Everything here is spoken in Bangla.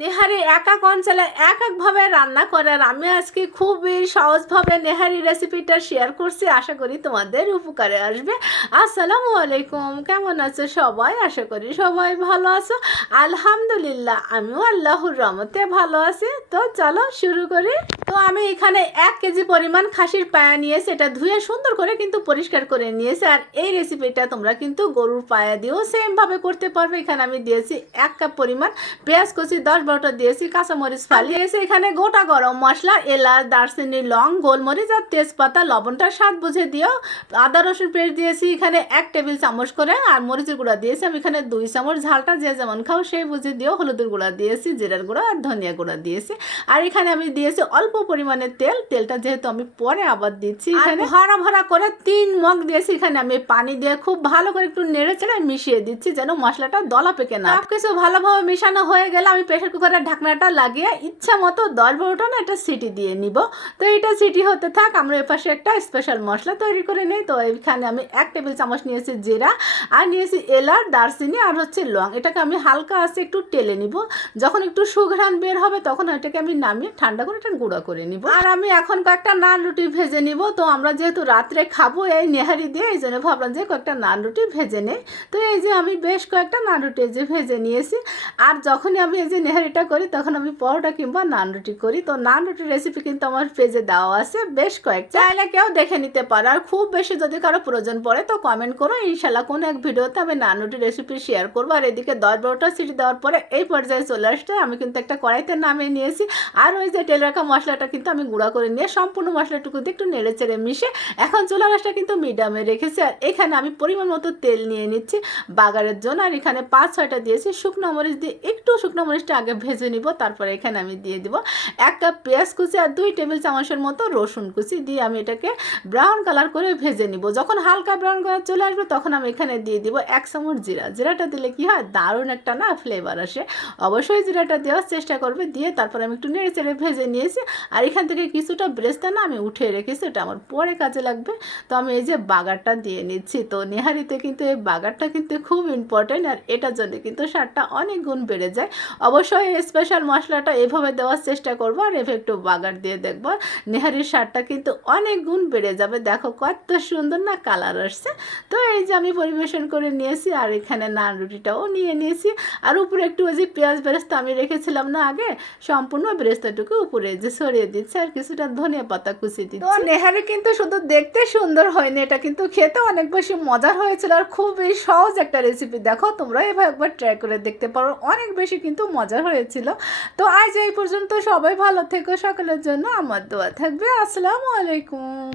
নেহারি এক এক অঞ্চলে এক একভাবে রান্না করে। আর আমি আজকে খুবই সহজভাবে নেহারি রেসিপিটা শেয়ার করছি। আশা করি তোমাদের উপকারে আসবে। আসসালামু আলাইকুম। কেমন আছো সবাই? আশা করি সবাই ভালো আছো। আলহামদুলিল্লাহ, আমিও আল্লাহর রহমতে ভালো আছি। তো চলো শুরু করি। তো আমি এখানে এক কেজি পরিমাণ খাসির পায়া নিয়েছি। এটা ধুয়ে সুন্দর করে কিন্তু পরিষ্কার করে নিয়েছি। আর এই রেসিপিটা তোমরা কিন্তু গরুর পায়া দিয়েও সেমভাবে করতে পারবে। এখানে আমি দিয়েছি এক কাপ পরিমাণ পেঁয়াজ কুচি, দশ বারোটা দিয়েছি কাঁচামরিচ ফালি দিয়েছি এখানে গোটা গরম মশলা এলাচ দারচিনি লং গোলমরিচ আর তেজপাতা লবণটা স্বাদ বুঝে দিও। আদা রসুন পেস্ট দিয়েছি এখানে এক টেবিল চামচ করে আর মরিচের গুঁড়া দিয়েছি আমি এখানে দুই চামচ ঝালটা যে যেমন খাও সেই বুঝে দিও। হলুদের গুঁড়া দিয়েছি জিরার গুঁড়া আর ধনিয়া গুঁড়া দিয়েছি। আর এখানে আমি দিয়েছি অল্প পরিমাণে তেল তেলটা যেহেতু আমি পরে আবার দিচ্ছি এখানে। ভরা ভরা করে তিন মগ দিয়েছি এখানে আমি পানি দিয়ে খুব ভালো করে একটু নেড়ে চেড়ে মিশিয়ে দিচ্ছি যেন মশলাটা দলা পেকে না। সব কিছু ভালোভাবে মেশানো হয়ে গেলে আমি প্রেশার কুকারের ঢাকনাটা লাগিয়ে ইচ্ছা মতো দশ বারোটা না একটা সিটি দিয়ে নিব। তো এটা সিটি হতে থাক, আমরা এপাশে একটা স্পেশাল মশলা তৈরি করে নিই। তো এখানে আমি এক টেবিল চামচ নিয়েছি জিরা, আর নিয়েছি এলাচ, দারচিনি, আর হচ্ছে লং। এটাকে আমি হালকা আছে একটু টেলে নিব। যখন একটু সুঘ্রাণ বের হবে, তখন এটাকে আমি নামিয়ে ঠান্ডা করে এটা গুঁড়া করে নিব। আর আমি এখন কয়েকটা নান রুটি ভেজে নিব। তো আমরা যেহেতু রাত্রে খাব এই নেহারি দিয়ে, এই জন্য ভাবলাম যে কয়েকটা নান রুটি ভেজে নেই। তো এই যে আমি বেশ কয়েকটা নান রুটি যে ভেজে নিয়েছি। আর যখনই আমি এই যে নেহারিটা করি, তখন আমি পরোটা কিংবা নান রুটি করি। তো নান রুটির রেসিপি কিন্তু আমার পেজে দেওয়া আছে বেশ কয়েকটা। চাইলে কেউ দেখে নিতে পারে। আর খুব বেশি যদি কারও প্রয়োজন পড়ে তো কমেন্ট করো। ইনশাল্লাহ কোনো এক ভিডিওতে আমি নান রুটির রেসিপি শেয়ার করব। আর এদিকে দশ বারোটা সিটি দেওয়ার পরে এই পর্যায়ে চলে আসছে আমি কিন্তু একটা কড়াইতে নামিয়ে নিয়েছি। আর ওই যে তেল রাখা মশলাটা কিন্তু আমি গুঁড়া করে নিয়ে সম্পূর্ণ মশলাটুকু দিয়ে একটু নেড়ে চেড়ে মিশে এখন চুলা গাছটা কিন্তু মিডিয়ামে রেখেছি। আর এখানে আমি পরিমাণ মতো তেল নিয়ে নিচ্ছি বাগারের জন্য। আর এখানে পাঁচ ছয়টা দিয়েছি। শুকনো মরিচ দিয়ে একটু শুকনো মরিচটা আগে ভেজে নিব, তারপরে এখানে আমি দিয়ে দিব এক কাপ পেঁয়াজ কুচি আর দুই টেবিল চামচের মতো রসুন কুচি দিয়ে আমি এটাকে ব্রাউন কালার করে ভেজে নিব। যখন হালকা ব্রাউন কালার চলে আসবে, তখন আমি এখানে দিয়ে দিব এক চামচ জিরা। জিরাটা দিলে কি হয়? দারুণ একটা না ফ্লেভার আসে। অবশ্যই জিরাটা দেওয়ার চেষ্টা করবে, দিয়ে তারপর আমি একটু নেড়ে চেড়ে ভেজে নিয়েছি। আর এখান থেকে কিছুটা ব্রেস্তা না আমি উঠে রেখেছি, এটা আমার পরে কাজে লাগবে। তো আমি এই যে বাগারটা দিয়ে নিচ্ছি, তো নেহারিতে কিন্তু এই বাগারটা কিন্তু খুব ইম্পর্টেন্ট আর এটার জন্য কিন্তু স্বাদটা অনেক গুণ বেড়ে যায়। অবশ্যই এই স্পেশাল মশলাটা এভাবে দেওয়ার চেষ্টা করব আর এভাবে একটু বাগার দিয়ে দেখব। নেহারির স্বাদটা কিন্তু অনেক গুণ বেড়ে যাবে। দেখো কত সুন্দর না কালার আসছে। তো এই যে আমি পরিবেশন করে নিয়েছি আর এখানে নান রুটিটাও নিয়ে নিয়েছি। আর উপরে একটু ওই যে পেঁয়াজ বেরেস্তা আমি রেখেছিলাম না আগে সম্পূর্ণ বেরেস্তাটুকু উপরে যে ছড়িয়ে দিচ্ছে আর কিছুটা ধনিয়া পাতা কুচি দিচ্ছি। তো নেহারি কিন্তু শুধু দেখতে সুন্দর হয়নি এটা কিন্তু খেতে অনেক বেশি মজার হয়েছিল আর খুবই সহজ একটা রেসিপি দেখো তোমরা এভাবে একবার ট্রাই করে দেখতে পারো অনেক বেশি কিন্তু মজার হয়েছিল। তো আজ এই পর্যন্ত সবাই ভালো থেকো, সকলের জন্য আমার দোয়া থাকবে। আসসালামু আলাইকুম।